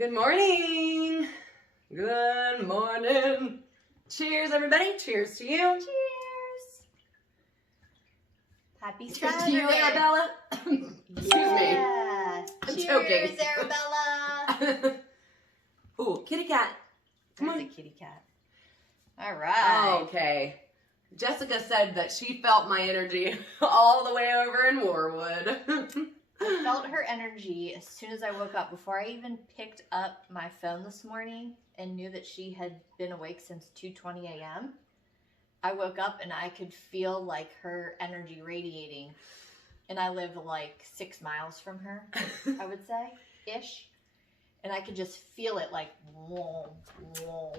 Good morning. Good morning. Cheers, everybody. Cheers to you. Cheers. Happy Cheers Saturday. to you, Arabella. Excuse me. I'm Cheers, joking. Arabella. Ooh, kitty cat. Come There's on. a kitty cat. All right. Okay. Jessica said that she felt my energy all the way over in Warwood. I felt her energy as soon as I woke up. Before I even picked up my phone this morning and knew that she had been awake since 2:20 a.m., I woke up and I could feel like her energy radiating. And I live like 6 miles from her, I would say, ish. And I could just feel it like, whoa, whoa,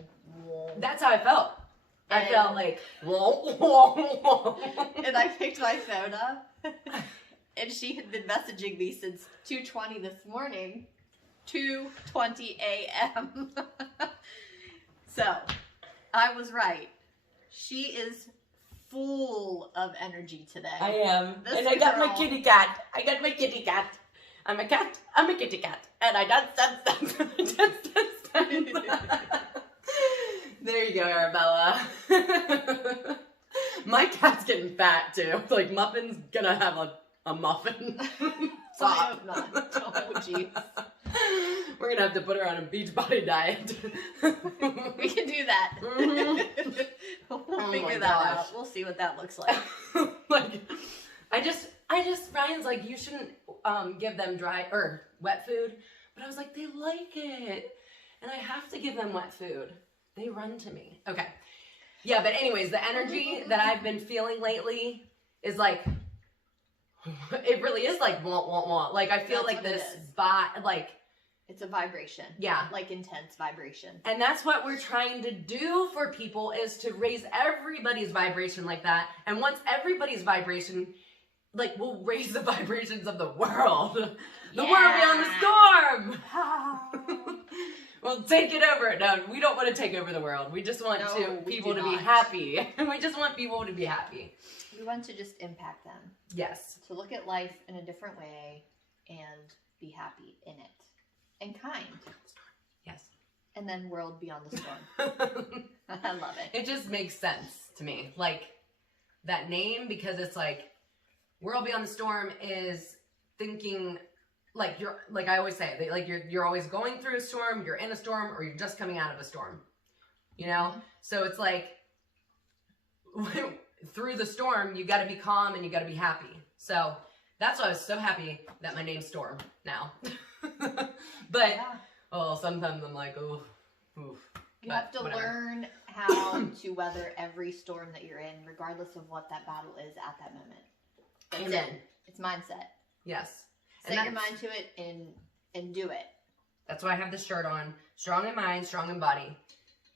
whoa. That's how I felt. I felt like, whoa, whoa, whoa. And I picked my phone up. And she had been messaging me since 2:20 this morning. 2:20 a.m. So, I was right. She is full of energy today. I am. This And I got my girl- kitty cat. I got my kitty cat. I'm a cat. I'm a kitty cat. And I dance. There you go, Arabella. My cat's getting fat too. Like Muffin's gonna have a muffin. I hope not. Oh, jeez. We're gonna have to put her on a beach body diet. We can do that. Mhm. We'll Oh figure my that gosh. out. We'll see what that looks like. Like, I just, Ryan's like, you shouldn't give them dry or wet food. But I was like, they like it. And I have to give them wet food. They run to me. Okay. Yeah, but anyways, the energy that I've been feeling lately is like, it really is like, wah, wah, wah. Like, I feel That's like what it this, is. like, It's a vibration. yeah. Like intense vibration. And that's what we're trying to do for people, is to raise everybody's vibration like that. And once everybody's vibration, like, we'll raise the vibrations of the world. The world beyond the storm. We'll take it over. No, we don't want to take over the world. We just want people to be happy. We just want people to be happy. We want to just impact them. Yes. To look at life in a different way and be happy in it. And kind. Yes. And then world beyond the storm. I love it. It just makes sense to me. Like, that name, because it's like, world beyond the storm is thinking, like, you're, like I always say, like, you're always going through a storm, you're in a storm, or you're just coming out of a storm. You know? So it's like, through the storm, you got to be calm and you got to be happy. So that's why I was so happy that my name's Storm now. But, Yeah. oh, sometimes I'm like, oof. You have to learn how to weather every storm that you're in, regardless of what that battle is at that moment. That's Amen. it. It's mindset. Yes. Set your mind to it and do it. That's why I have this shirt on. Strong in mind, strong in body.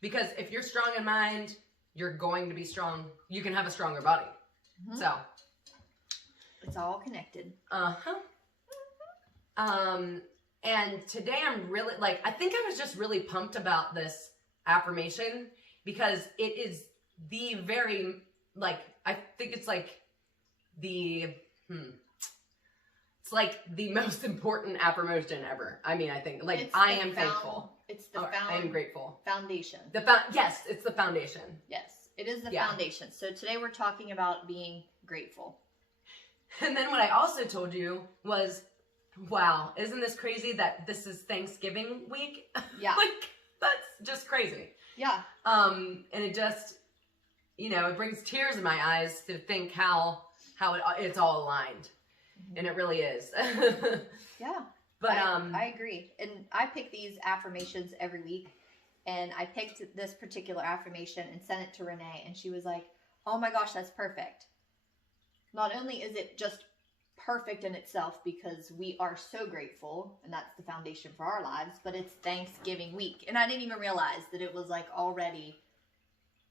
Because if you're strong in mind, you're going to be strong. You can have a stronger body. Mm-hmm. So. It's all connected. Uh-huh. And today I'm really, like, I think I was just really pumped about this affirmation because it is the very, like, I think it's like it's like the most important affirmation ever. I mean, I think, like, It's I the am thankful. It's the I am grateful. foundation. Yes, it's the foundation. Yes, it is the Yeah. foundation. So today we're talking about being grateful. And then what I also told you was, wow, isn't this crazy that this is Thanksgiving week? Yeah. Like, that's just crazy. Yeah. And it just, you know, it brings tears in my eyes to think how it's all aligned. And it really is. Yeah. But I agree. And I pick these affirmations every week. And I picked this particular affirmation and sent it to Renee. And she was like, oh my gosh, that's perfect. Not only is it just perfect in itself because we are so grateful, and that's the foundation for our lives, but it's Thanksgiving week. And I didn't even realize that it was like already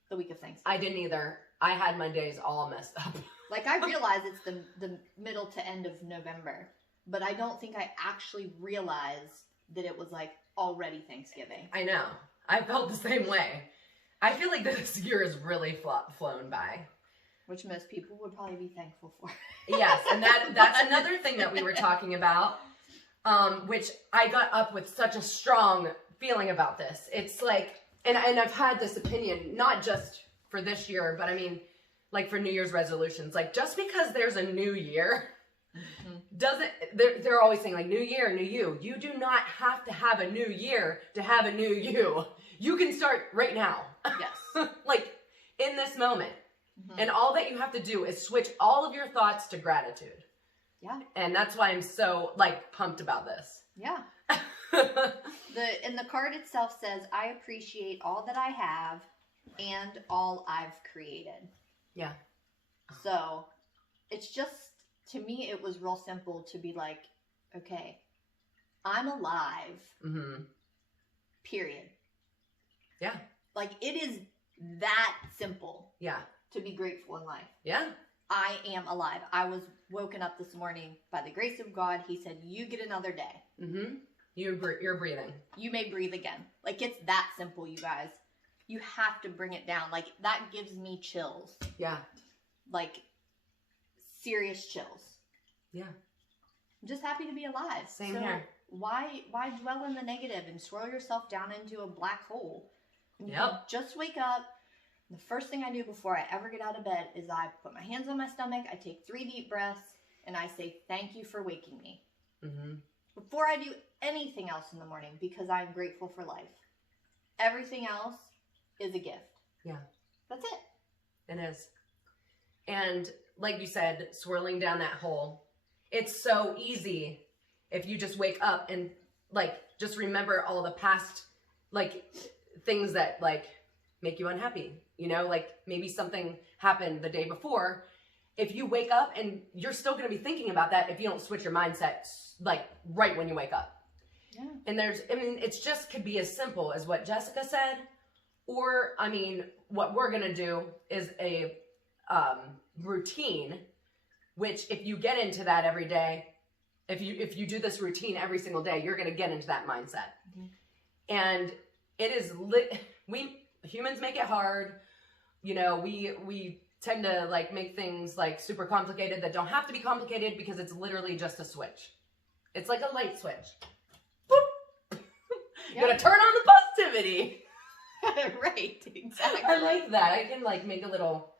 the week of Thanksgiving. I didn't either. I had my days all messed up. Like, I realize it's the middle to end of November, but I don't think I actually realized that it was like already Thanksgiving. I know. I felt the same way. I feel like this year has really flown by. Which most people would probably be thankful for. Yes, and that's another thing that we were talking about. which I got up with such a strong feeling about this. It's like, and I've had this opinion, not just for this year, but I mean, like for New Year's resolutions, like just because there's a new year doesn't, they're always saying like new year, new you. You do not have to have a new year to have a new you. You can start right now. Yes. Like in this moment. And all that you have to do is switch all of your thoughts to gratitude. Yeah. And that's why I'm so like pumped about this. Yeah. In the card itself says, I appreciate all that I have and all I've created. Yeah. So it's just, to me, it was real simple to be like, okay, I'm alive. Period. Yeah. Like it is that simple. Yeah. To be grateful in life. Yeah. I am alive. I was woken up this morning by the grace of God. He said, you get another day. You're breathing. You may breathe again. Like it's that simple, you guys. You have to bring it down. Like that gives me chills. Yeah. Like serious chills. Yeah. I'm just happy to be alive. Same here. Why dwell in the negative and swirl yourself down into a black hole? Yep. Just wake up. The first thing I do before I ever get out of bed is I put my hands on my stomach, I take 3 deep breaths, and I say, thank you for waking me. Before I do anything else in the morning, because I'm grateful for life. Everything else is a gift. Yeah. That's it. It is. And like you said, swirling down that hole, it's so easy if you just wake up and like, just remember all the past, like, things that like make you unhappy. You know, like maybe something happened the day before. If you wake up and you're still going to be thinking about that if you don't switch your mindset like right when you wake up. Yeah. And it's just could be as simple as what Jessica said, or I mean, what we're going to do is a routine, which if you get into that every day, if you do this routine every single day, you're going to get into that mindset. And it is we humans make it hard. You know, we tend to like make things like super complicated that don't have to be complicated because it's literally just a switch. It's like a light switch. Boop. You gotta turn on the positivity. Right, exactly. I like that. I can like make a little,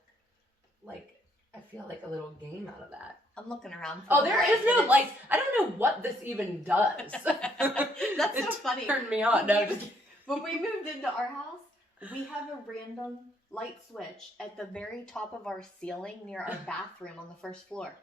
like, I feel like a little game out of that. I'm looking around. Oh, there is no lights. I don't know what this even does. That's so funny. Turned me on. No, just when we moved into our house, we have a random light switch at the very top of our ceiling near our bathroom on the first floor.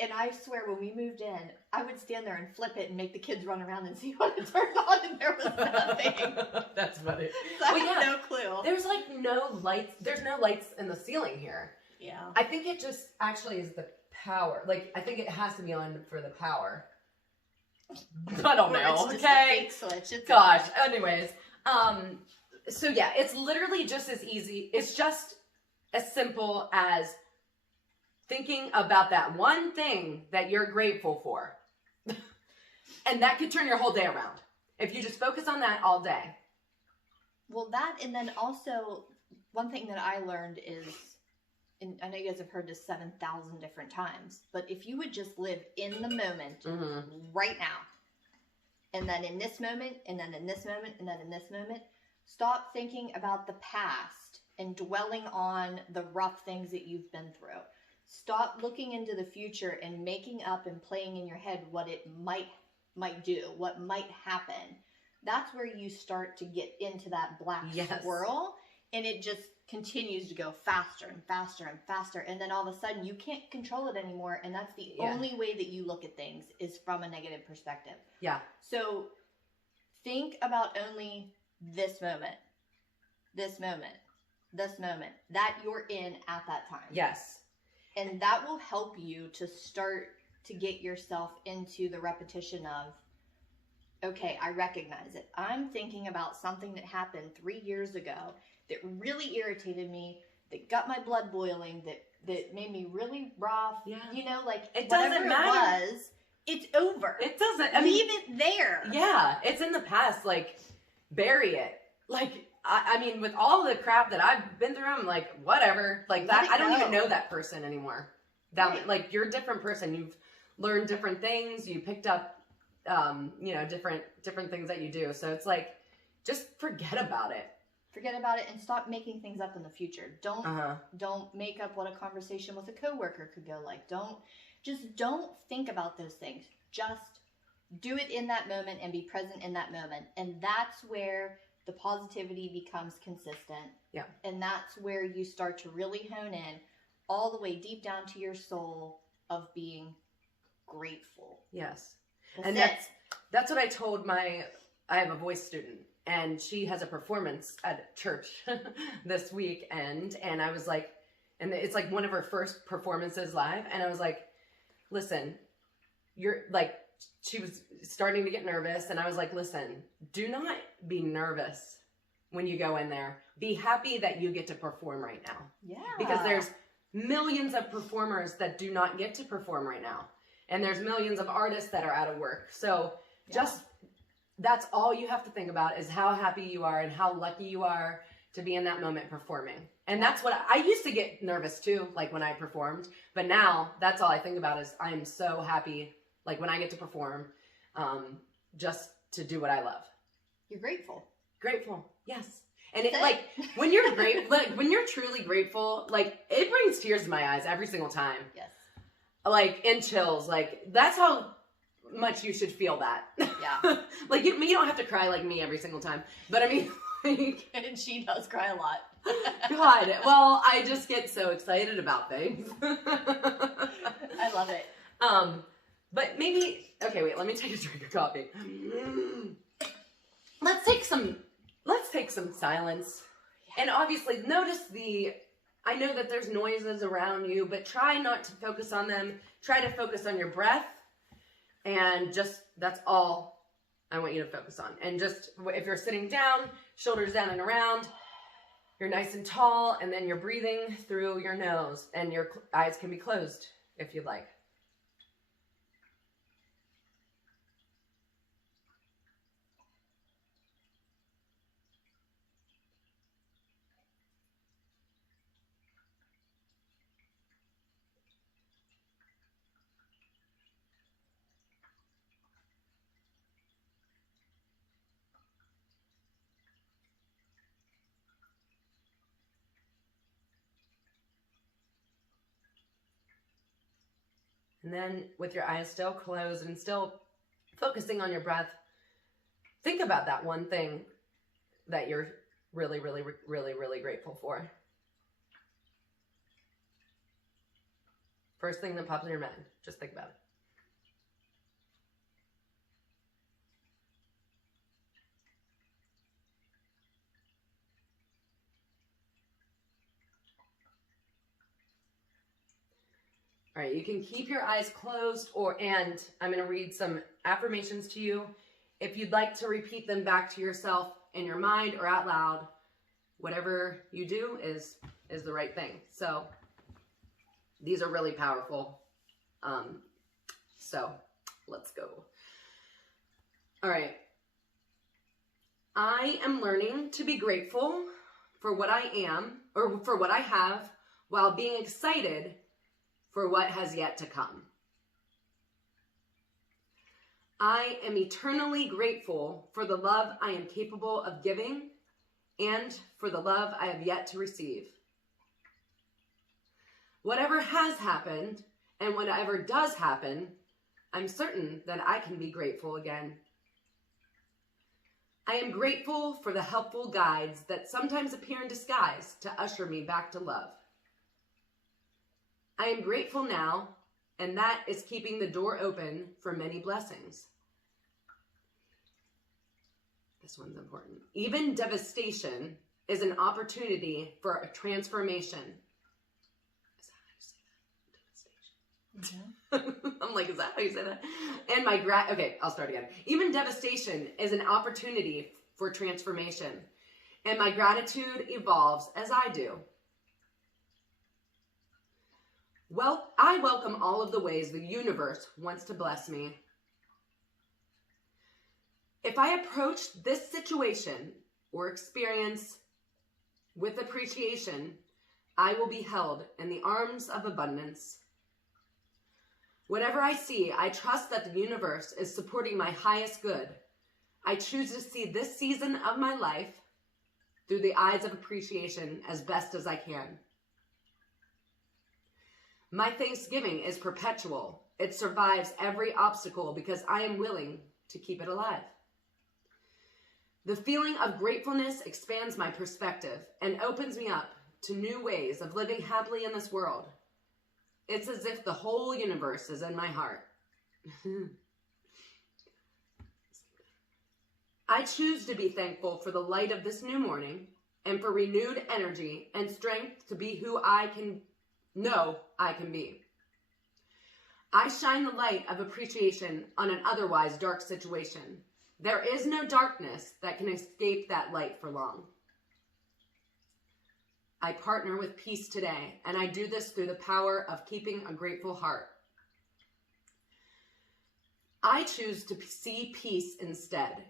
And I swear, when we moved in, I would stand there and flip it and make the kids run around and see what it turned on, and there was nothing. That's funny. So I have no clue. There's like no lights. There's no lights in the ceiling here. Yeah. I think it just actually is the power. Like, I think it has to be on for the power. I don't know. It's just Okay. a fake switch. It's Gosh. Anyways, so yeah, it's literally just as easy. It's just as simple as thinking about that one thing that you're grateful for. And that could turn your whole day around. If you just focus on that all day. Well, that, and then also one thing that I learned is, and I know you guys have heard this 7,000 different times, but if you would just live in the moment right now, and then in this moment, and then in this moment, and then in this moment, stop thinking about the past and dwelling on the rough things that you've been through. Stop looking into the future and making up and playing in your head what it might do, what might happen. That's where you start to get into that black swirl, and it just continues to go faster and faster and faster, and then all of a sudden you can't control it anymore, and that's the only way that you look at things is from a negative perspective. Yeah. So think about only this moment, this moment, this moment that you're in at that time. Yes. And that will help you to start to get yourself into the repetition of, okay, I recognize it. I'm thinking about something that happened 3 years ago that really irritated me, that got my blood boiling, that made me really rough. Yeah. You know, like it whatever doesn't matter. It was, it's over. It doesn't. Leave it there. Yeah, it's in the past. Like, bury it. Like, I mean, with all the crap that I've been through, I'm like, whatever. Like that, I don't even know that person anymore. Like, you're a different person. You've learned different things. You picked up you know, different things that you do. So it's like, just forget about it. Forget about it and stop making things up in the future. Don't make up what a conversation with a coworker could go like. Don't think about those things. Just do it in that moment and be present in that moment. And that's where the positivity becomes consistent. Yeah. And that's where you start to really hone in all the way deep down to your soul of being grateful. Yes. And that's what I told I have a voice student, and she has a performance at church this weekend. And I was like, and it's like one of her first performances live. And I was like, listen, you're like, she was starting to get nervous. And I was like, listen, do not be nervous when you go in there. Be happy that you get to perform right now. Yeah. Because there's millions of performers that do not get to perform right now. And there's millions of artists that are out of work. So that's all you have to think about is how happy you are and how lucky you are to be in that moment performing. And that's what I used to get nervous too, like when I performed. But now that's all I think about is I'm so happy, like when I get to perform, just to do what I love. You're grateful. Grateful, yes. And it, like when you're when you're truly grateful, like it brings tears to my eyes every single time. Yes. Like and chills. Like that's how much you should feel that. Yeah. Like you don't have to cry like me every single time, but I mean, like, and she does cry a lot. God, well, I just get so excited about things. I love it. But maybe okay. Wait, let me take a drink of coffee. Let's take some silence, and obviously notice I know that there's noises around you, but try not to focus on them. Try to focus on your breath. And just, that's all I want you to focus on. And just, if you're sitting down, shoulders down and around, you're nice and tall, and then you're breathing through your nose, and your eyes can be closed if you'd like. And then with your eyes still closed and still focusing on your breath, think about that one thing that you're really, really, really, really grateful for. First thing that pops in your mind, just think about it. All right, you can keep your eyes closed and I'm going to read some affirmations to you. If you'd like to repeat them back to yourself in your mind or out loud, whatever you do is the right thing. So these are really powerful. So let's go. All right. I am learning to be grateful for what I am or for what I have while being excited for what has yet to come. I am eternally grateful for the love I am capable of giving and for the love I have yet to receive. Whatever has happened and whatever does happen, I'm certain that I can be grateful again. I am grateful for the helpful guides that sometimes appear in disguise to usher me back to love. I am grateful now, and that is keeping the door open for many blessings. This one's important. Even devastation is an opportunity for a transformation. Is that how you say that? Devastation. Mm-hmm. I'm like, is that how you say that? And okay, I'll start again. Even devastation is an opportunity for transformation, and my gratitude evolves as I do. Well, I welcome all of the ways the universe wants to bless me. If I approach this situation or experience with appreciation, I will be held in the arms of abundance. Whatever I see, I trust that the universe is supporting my highest good. I choose to see this season of my life through the eyes of appreciation as best as I can. My thanksgiving is perpetual. It survives every obstacle because I am willing to keep it alive. The feeling of gratefulness expands my perspective and opens me up to new ways of living happily in this world. It's as if the whole universe is in my heart. I choose to be thankful for the light of this new morning and for renewed energy and strength to be who I know I can be. I shine the light of appreciation on an otherwise dark situation. There is no darkness that can escape that light for long. I partner with peace today, and I do this through the power of keeping a grateful heart. I choose to see peace instead.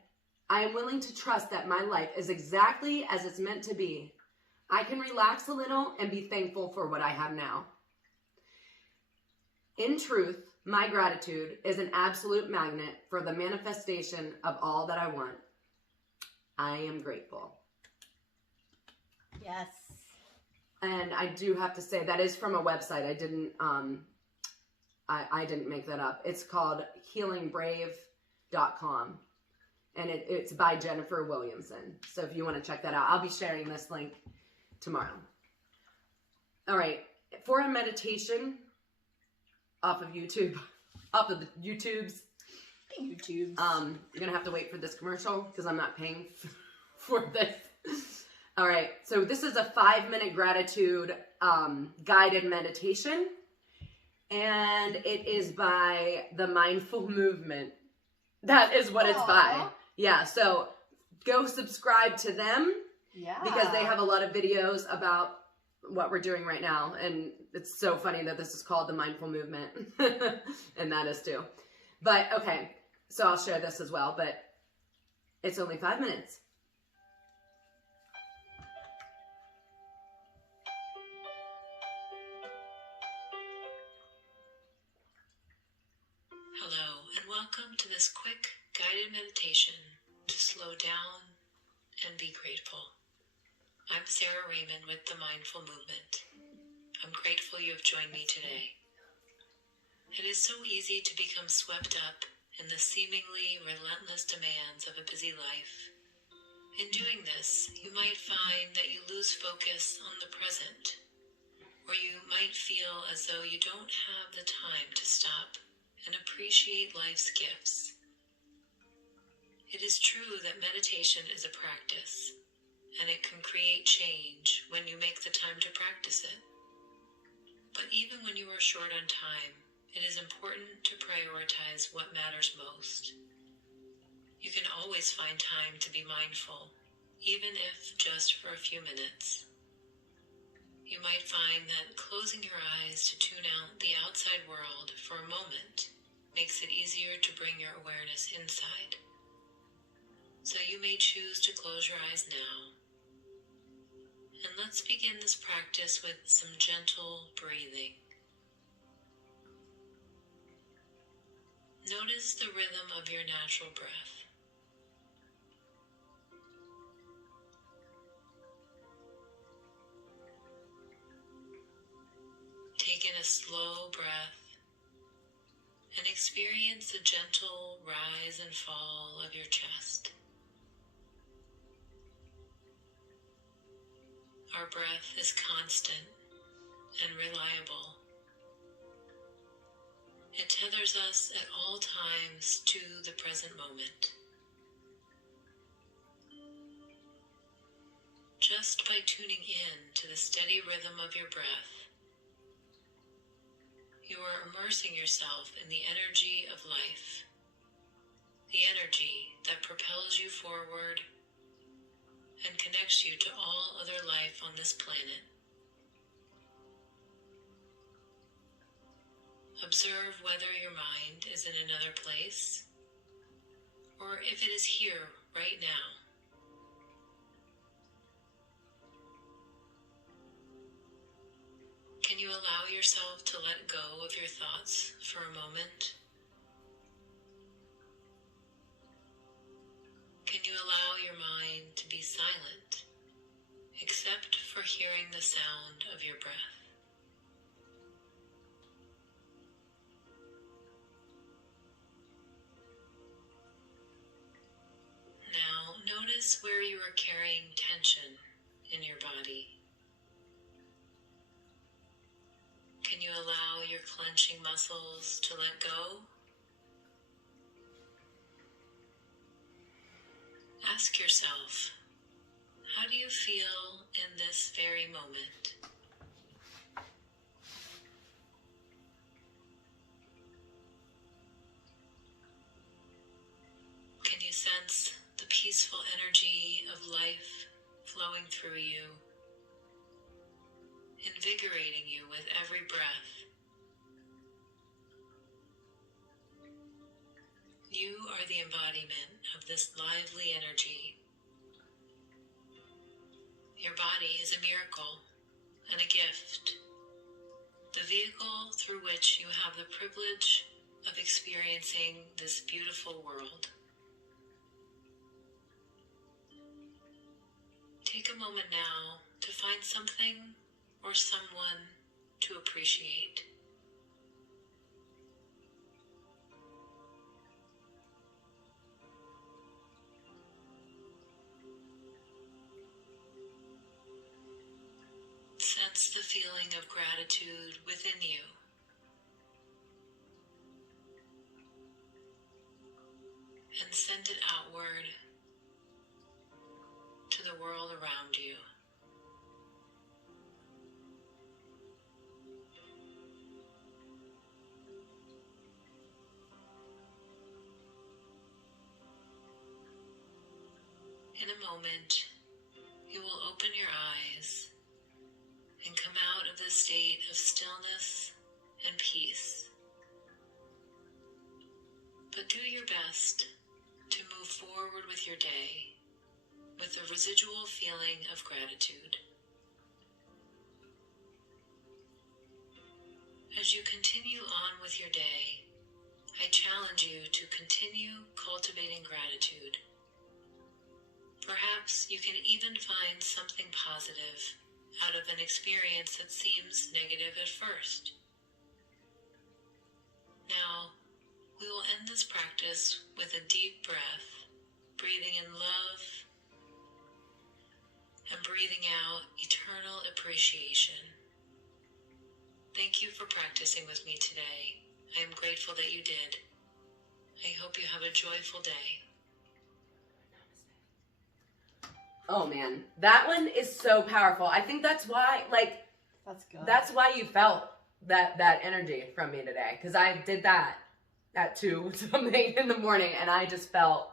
I am willing to trust that my life is exactly as it's meant to be. I can relax a little and be thankful for what I have now. In truth, my gratitude is an absolute magnet for the manifestation of all that I want. I am grateful. Yes. And I do have to say that is from a website. I didn't make that up. It's called healingbrave.com. And it's by Jennifer Williamson. So if you want to check that out, I'll be sharing this link tomorrow. All right. For a meditation off of YouTube, off of the YouTubes. YouTubes. You're going to have to wait for this commercial because I'm not paying for this. All right. So this is a 5-minute gratitude guided meditation. And it is by the Mindfil movement. That is what it's by. Yeah, so go subscribe to them. Yeah. Because they have a lot of videos about what we're doing right now. And it's so funny that this is called the Mindfil movement. And that is too. But okay, so I'll share this as well. But it's only 5 minutes. Hello, and welcome to this quick guided meditation to slow down and be grateful. I'm Sarah Raymond with the Mindfil movement. I'm grateful you have joined me today. It is so easy to become swept up in the seemingly relentless demands of a busy life. In doing this, you might find that you lose focus on the present, or you might feel as though you don't have the time to stop and appreciate life's gifts. It is true that meditation is a practice, and it can create change when you make the time to practice it. But even when you are short on time, it is important to prioritize what matters most. You can always find time to be mindful, even if just for a few minutes. You might find that closing your eyes to tune out the outside world for a moment makes it easier to bring your awareness inside. So you may choose to close your eyes now. And let's begin this practice with some gentle breathing. Notice the rhythm of your natural breath. Take in a slow breath and experience the gentle rise and fall of your chest. Our breath is constant and reliable. It tethers us at all times to the present moment. Just by tuning in to the steady rhythm of your breath, you are immersing yourself in the energy of life, the energy that propels you forward and connects you to all other life on this planet. Observe whether your mind is in another place or if it is here right now. Can you you allow yourself to let go of your thoughts for a moment? Can you allow your mind to be silent, except for hearing the sound of your breath? Now, notice where you are carrying tension in your body. Can you allow your clenching muscles to let go? Ask yourself, how do you feel in this very moment? Can you sense the peaceful energy of life flowing through you, invigorating you with every breath? You are the embodiment of this lively energy. Your body is a miracle and a gift, the vehicle through which you have the privilege of experiencing this beautiful world. Take a moment now to find something or someone to appreciate. Sense the feeling of gratitude within you. And send it outward to the world around you. In a moment, you will open your eyes and come out of this state of stillness and peace. But do your best to move forward with your day with a residual feeling of gratitude. As you continue on with your day, I challenge you to continue cultivating gratitude. Perhaps you can even find something positive out of an experience that seems negative at first. Now, we will end this practice with a deep breath, breathing in love and breathing out eternal appreciation. Thank you for practicing with me today. I am grateful that you did. I hope you have a joyful day. Oh man, that one is so powerful. I think that's why, That's good. that's why you felt that energy from me today. Because I did that at 2 something in the morning and I just felt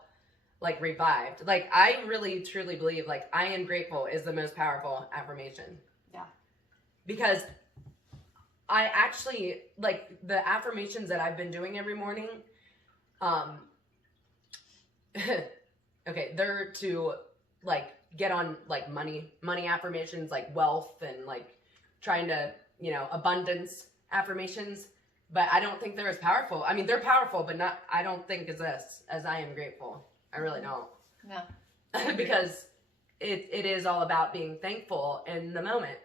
like revived. Like, I really truly believe like I am grateful is the most powerful affirmation. Yeah. Because I actually, like, the affirmations that I've been doing every morning, okay, they're to like get on like money affirmations, like wealth and like trying to, abundance affirmations. But I don't think they're as powerful. I mean, they're powerful, but not, I don't think as I am grateful. I really don't. No. Because it is all about being thankful in the moment.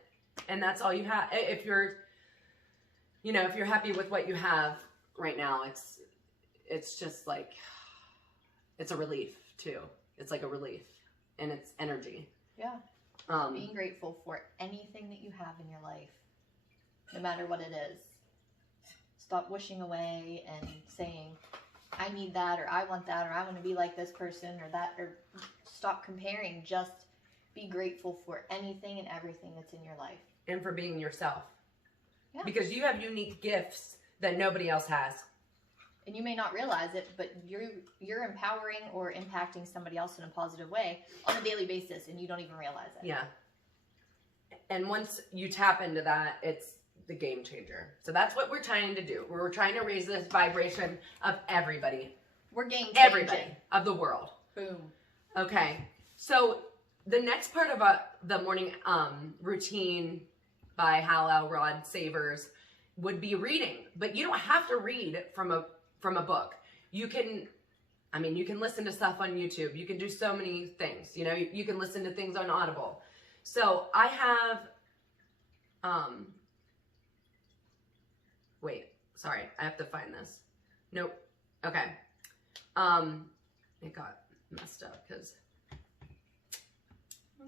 And that's all you have. If you're happy with what you have right now, it's just like, it's a relief too. It's like a relief and it's energy. Yeah. Being grateful for anything that you have in your life, no matter what it is. Stop wishing away and saying, I need that, or I want that, or I want to be like this person, or that, or stop comparing. Just be grateful for anything and everything that's in your life. And for being yourself. Yeah. Because you have unique gifts that nobody else has. And you may not realize it, but you're empowering or impacting somebody else in a positive way on a daily basis, and you don't even realize it. Yeah. And once you tap into that, it's the game changer. So that's what we're trying to do. We're trying to raise this vibration of everybody. We're game changing. Everybody of the world. Boom. Okay. So the next part of the morning routine by Hal Elrod Savers would be reading. But you don't have to read from a book. You can, I mean, you can listen to stuff on YouTube. You can do so many things. You know, you can listen to things on Audible. So I have, wait, sorry, I have to find this. Nope. Okay. It got messed up because,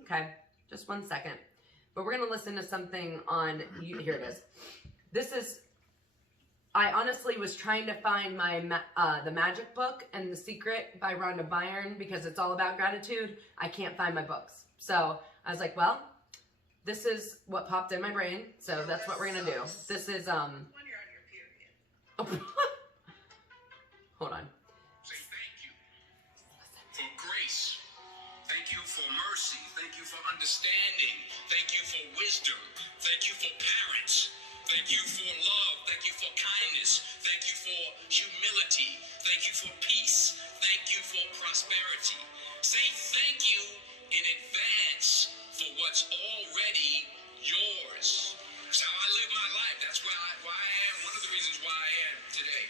okay, just 1 second. But we're going to listen to something on, here it is. This is, I honestly was trying to find my The Magic Book and The Secret by Rhonda Byrne because it's all about gratitude. I can't find my books. So I was like, well, this is what popped in my brain. So that's what we're going to do. This is, When you're on your period. hold on. Say thank you for grace. Thank you for mercy. Thank you for understanding. Thank you for wisdom. Thank you for parents. Thank you for love. Thank you for kindness. Thank you for humility. Thank you for peace. Thank you for prosperity. Say thank you in advance for what's already yours. That's how I live my life. That's why I am. One of the reasons why I am today.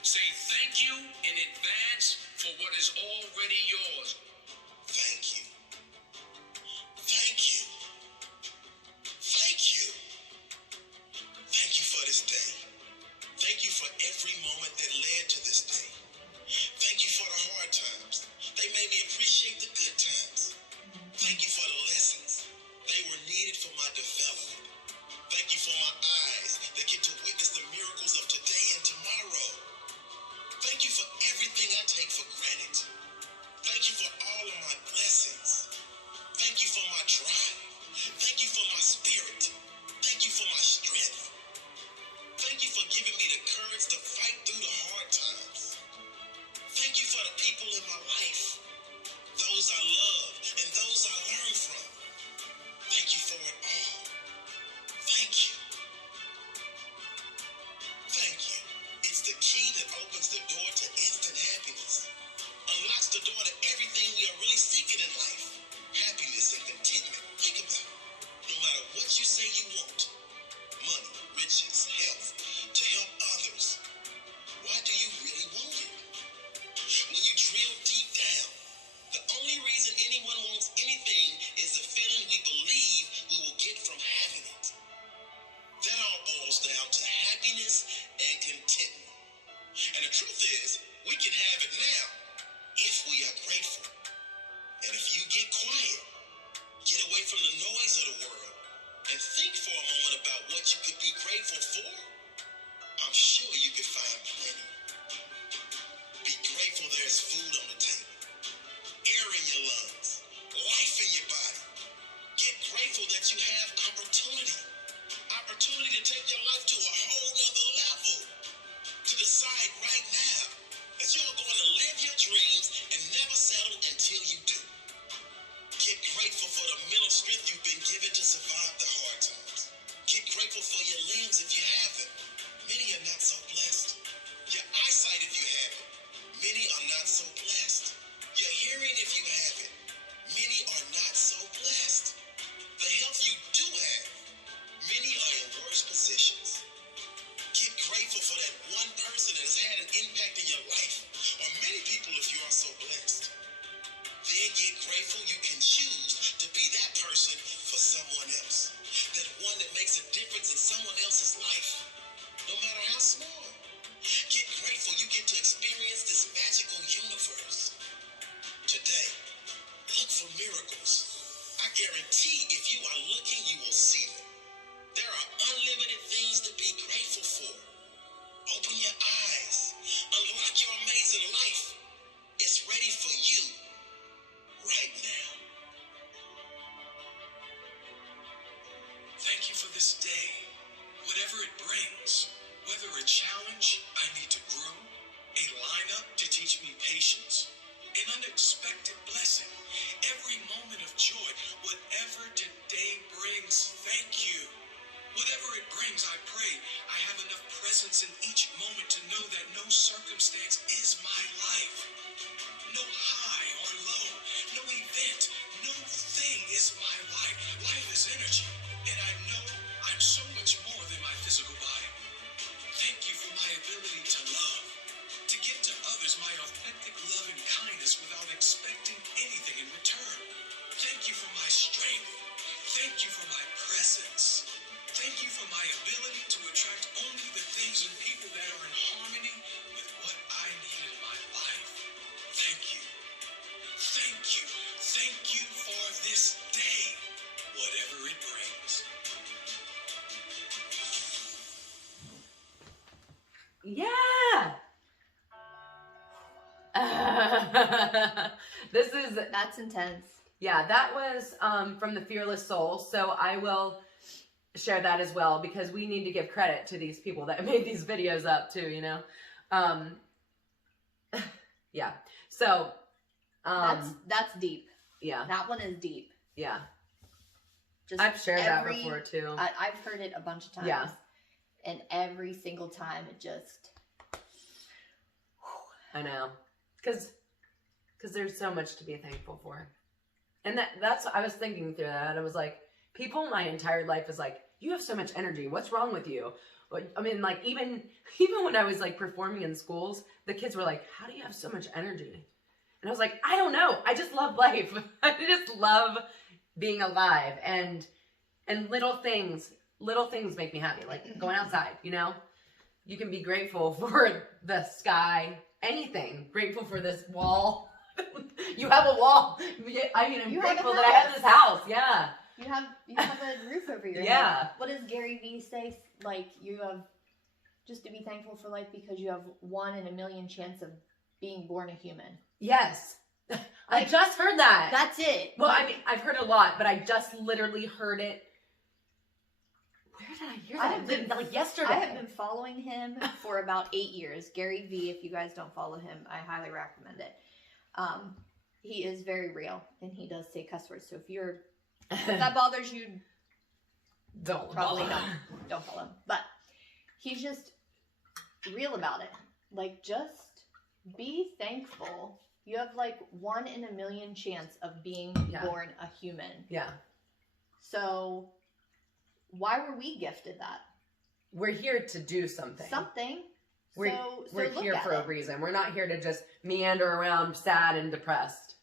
Say thank you in advance for what is already yours. Thank you. Thank you. Thank you. Thank you for this day. Thank you for every moment that led to this day. Thank you for the hard times. They made me appreciate the good times. Thank you for the lessons. They were needed for my development. Thank you for my eyes that get to witness the miracles of today and tomorrow. Thank you for everything I take for granted. Thank you for all of my blessings. Thank you for my drive. Thank you for my spirit. Thank you for my strength. Thank you for giving me the courage to fight through the hard times. Thank you for the people in my life, those I love and those I learn from. Thank you for it all. Thank you. Thank you. It's the key that opens the door to instant happiness. Unlocks the door to everything we are really seeking in life. Happiness and contentment. Think about it. No matter what you say you want, money, riches, health, to help others, why do you really want it? When you drill deep down, the only reason anyone wants anything is the feeling we believe we will get from having it. That all boils down to happiness and contentment. And the truth is, we can have it now if we are grateful. And if you get quiet, get away from the noise of the world, and think for a moment about what you could be grateful for, I'm sure you could find plenty. Be grateful there's food on the table, air in your lungs, life in your body. Get grateful that you have opportunity. Opportunity to take your life to a whole nother level. To decide right now that you're going to live your dreams and never settle until you do. Get grateful for the mental strength you've been given to survive the hard times. Get grateful for your limbs if you have them. Many are not so blessed. Your eyesight if you have it. Many are not so blessed. Your hearing if you have it. Many are not so blessed. The health you do have. Many are in worse positions. Get grateful for that one person that has had an impact in your life, or many people if you are so blessed. Then get grateful you can choose to be that person for someone else. That one that makes a difference in someone else's life, no matter how small. Get grateful you get to experience this magical universe. Today, look for miracles. I guarantee if you are looking, you will see them. There are unlimited things to be grateful for. Open your eyes. Unlock your amazing life. It's ready for you right now. Thank you for this day. Whatever it brings, whether a challenge I need to grow, a lineup to teach me patience, an unexpected blessing, every moment of joy, whatever today brings, thank you. Whatever it brings, I pray I have enough presence in each moment to know that no circumstance is my life. No high or low, no event, no thing is my life. Life is energy, and I know That's intense. Yeah, that was from the Fearless Soul. So I will share that as well, because we need to give credit to these people that made these videos up too, you know? Yeah. So that's deep. Yeah. That one is deep. Yeah. Just I've shared that before too. I've heard it a bunch of times. Yeah. And every single time it just... I know. Because there's so much to be thankful for. And that's, I was thinking through that. I was like, people my entire life is like, you have so much energy. What's wrong with you? I mean, like, even when I was like performing in schools, the kids were like, how do you have so much energy? And I was like, I don't know. I just love life. I just love being alive, and little things make me happy. Like going outside, you know, you can be grateful for the sky, anything. Grateful for this wall. You have a wall. I mean, I'm grateful that I have this house. Yeah. You have a roof over your Yeah. head. What does Gary Vee say? Like, you have just to be thankful for life because you have 1 in a million chance of being born a human. Yes. I just heard that. That's it. Well, I mean, I've heard a lot, but I just literally heard it. Where did I hear that? Like yesterday. I have been following him for about 8 years. Gary Vee, if you guys don't follow him, I highly recommend it. He is very real, and he does say cuss words. So if that bothers you, don't follow him. But he's just real about it. Like, just be thankful. You have like 1 in a million chance of being born a human. Yeah. So why were we gifted that? We're here to do something. We're here for a reason. We're not here to just meander around sad and depressed.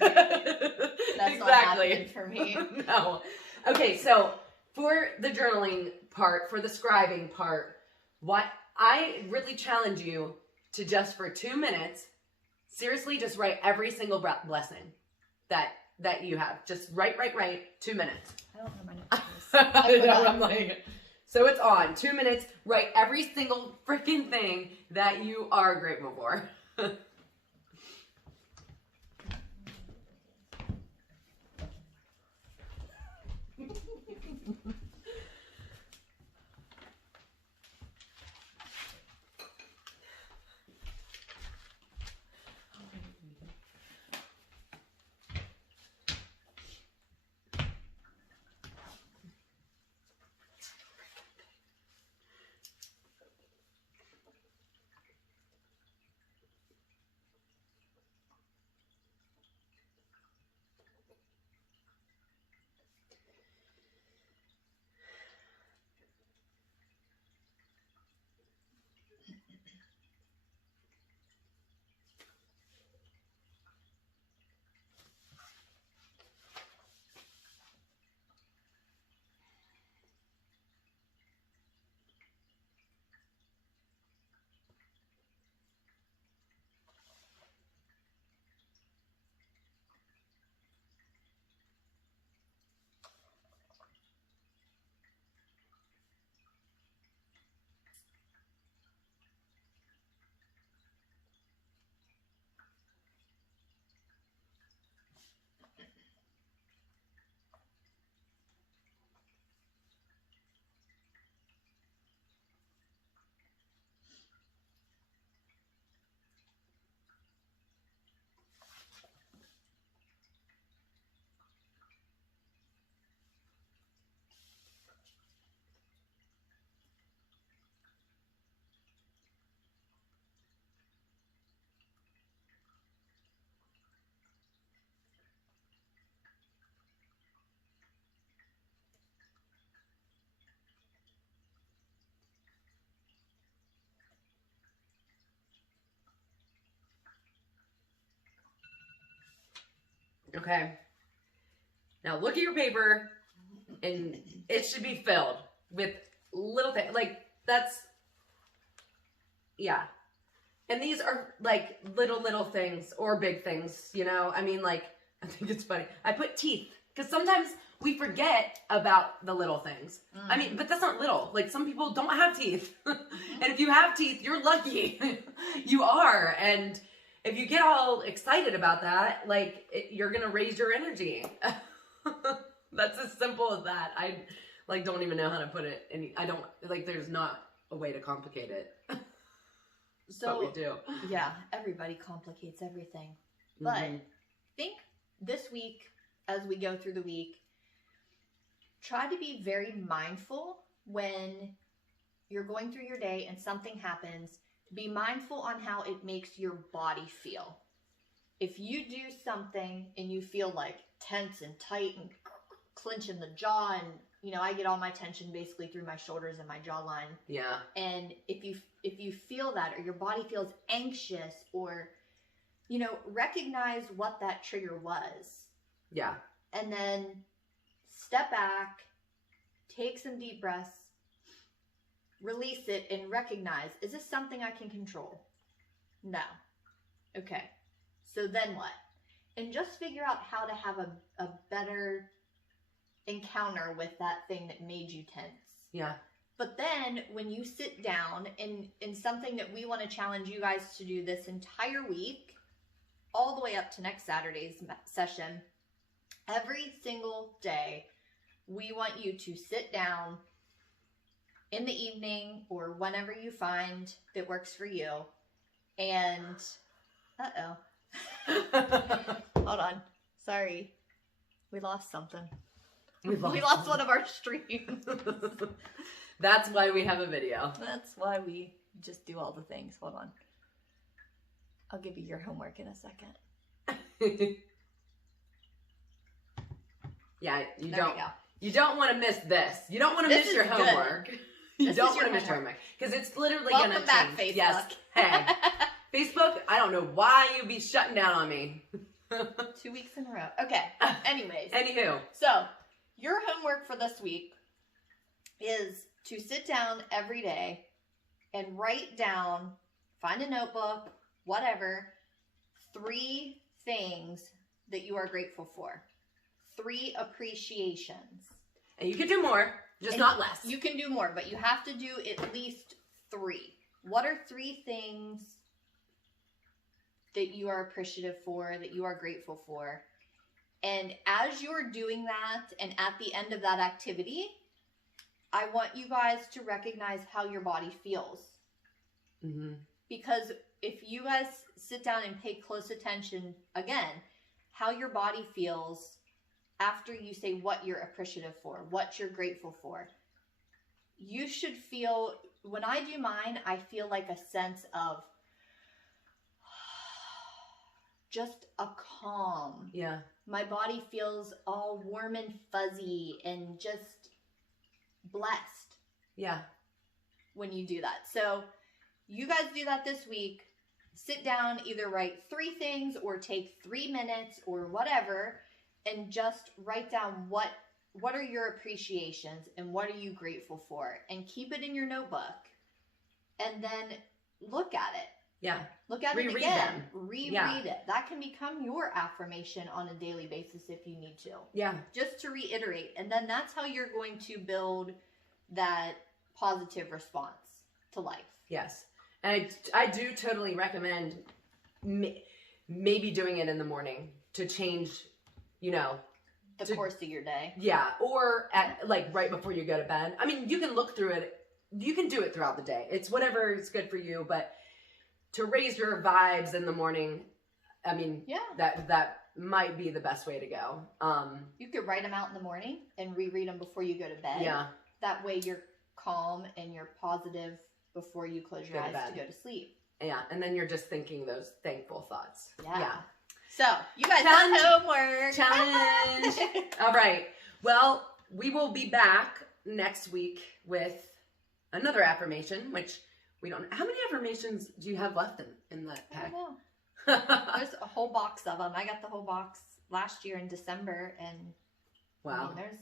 That's not happening for me. No. Okay, so for the journaling part, for the scribing part, what I really challenge you to just for 2 minutes, seriously, just write every single blessing that you have. Just write, 2 minutes. I don't know my notes. I know, I'm like, so it's on. 2 minutes, write every single freaking thing that you are grateful for. Okay. Now look at your paper, and it should be filled with little things. Like, that's, yeah. And these are like little things or big things, you know? I mean, like, I think it's funny. I put teeth, because sometimes we forget about the little things. I mean, but that's not little. Like, some people don't have teeth. And if you have teeth, you're lucky. You are. And if you get all excited about that, like you're gonna raise your energy. That's as simple as that. I like don't even know how to put it. And I don't like. There's not a way to complicate it. So but we do. Yeah, everybody complicates everything. But Mhm. think this week, as we go through the week, try to be very mindful when you're going through your day and something happens. Be mindful on how it makes your body feel. If you do something and you feel like tense and tight and clenching the jaw, and you know, I get all my tension basically through my shoulders and my jawline. Yeah. And if you feel that, or your body feels anxious, or you know, recognize what that trigger was. Yeah. And then step back, take some deep breaths, release it, and recognize, is this something I can control? No. Okay. So then what? And just figure out how to have a better encounter with that thing that made you tense. Yeah. But then when you sit down, and something that we want to challenge you guys to do this entire week, all the way up to next Saturday's session, every single day, we want you to sit down in the evening or whenever you find that works for you. And, hold on. Sorry. We lost something. We lost one of our streams. That's why we have a video. That's why we just do all the things. Hold on. I'll give you your homework in a second. Yeah, you There we don't. go. You don't want to miss this. You don't want to This miss your is good. homework. You This don't is your want to miss your homework. homework because it's literally Welcome gonna back, change. Facebook. Yes. Hey, Facebook. I don't know why you be shutting down on me. 2 weeks in a row. Okay. Anyways. Anywho. So, your homework for this week is to sit down every day and write down, find a notebook, whatever, 3 things that you are grateful for. 3 appreciations. And you can do more, just And not less. You can do more, but you have to do at least 3. What are 3 things that you are appreciative for, that you are grateful for? And as you're doing that, and at the end of that activity, I want you guys to recognize how your body feels. Mm-hmm. Because if you guys sit down and pay close attention, again, how your body feels after you say what you're appreciative for, what you're grateful for, you should feel, when I do mine, I feel like a sense of just a calm. Yeah. My body feels all warm and fuzzy and just blessed. Yeah. When you do that. So you guys do that this week. Sit down, either write 3 things or take 3 minutes or whatever, and just write down what are your appreciations and what are you grateful for, and keep it in your notebook. And then look at it. Yeah. Look at Reread it again. them. Reread Yeah. it. That can become your affirmation on a daily basis if you need to. Yeah. Just to reiterate. And then that's how you're going to build that positive response to life. Yes. And I do totally recommend maybe doing it in the morning to change, you know, The course of your day. yeah, or at like right before you go to bed. I mean, you can look through it. You can do it throughout the day. It's whatever is good for you, but to raise your vibes in the morning, I mean, Yeah. that might be the best way to go. You could write them out in the morning and reread them before you go to bed. Yeah. That way you're calm and you're positive before you close your Go to eyes bed. to go to sleep. Yeah, and then you're just thinking those thankful thoughts. Yeah. So, you guys Challenge. have homework. Challenge. All right. Well, we will be back next week with another affirmation, which we don't. How many affirmations do you have left in that I pack? don't know. There's a whole box of them. I got the whole box last year in December, and I Wow. mean, there's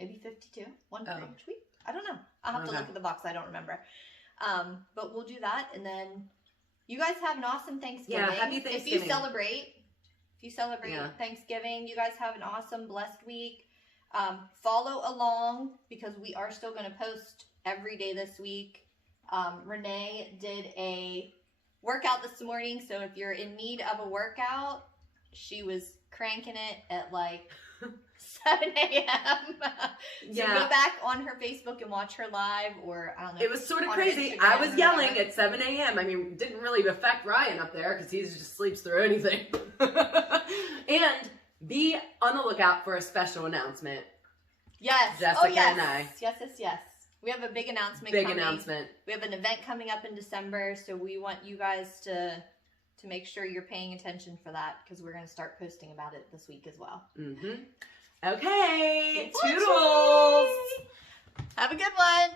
maybe 52. One for Oh. each week. I don't know. I'll have to Okay. look at the box. I don't remember. But we'll do that, and then you guys have an awesome Thanksgiving. Yeah, happy If you Thanksgiving. celebrate Yeah. Thanksgiving, you guys have an awesome, blessed week. Follow along because we are still going to post every day this week. Renee did a workout this morning. So if you're in need of a workout, she was cranking it at like 7 a.m. So go back on her Facebook and watch her live, or I don't know. It was sort of on crazy. Instagram I was or yelling whatever. at 7 a.m. I mean, it didn't really affect Ryan up there because he just sleeps through anything. And be on the lookout for a special announcement. Yes. Jessica yes. and I. Yes. We have a big announcement Big coming. announcement. We have an event coming up in December, so we want you guys to make sure you're paying attention for that, because we're going to start posting about it this week as well. Okay. Keep Toodles. watching. Have a good one.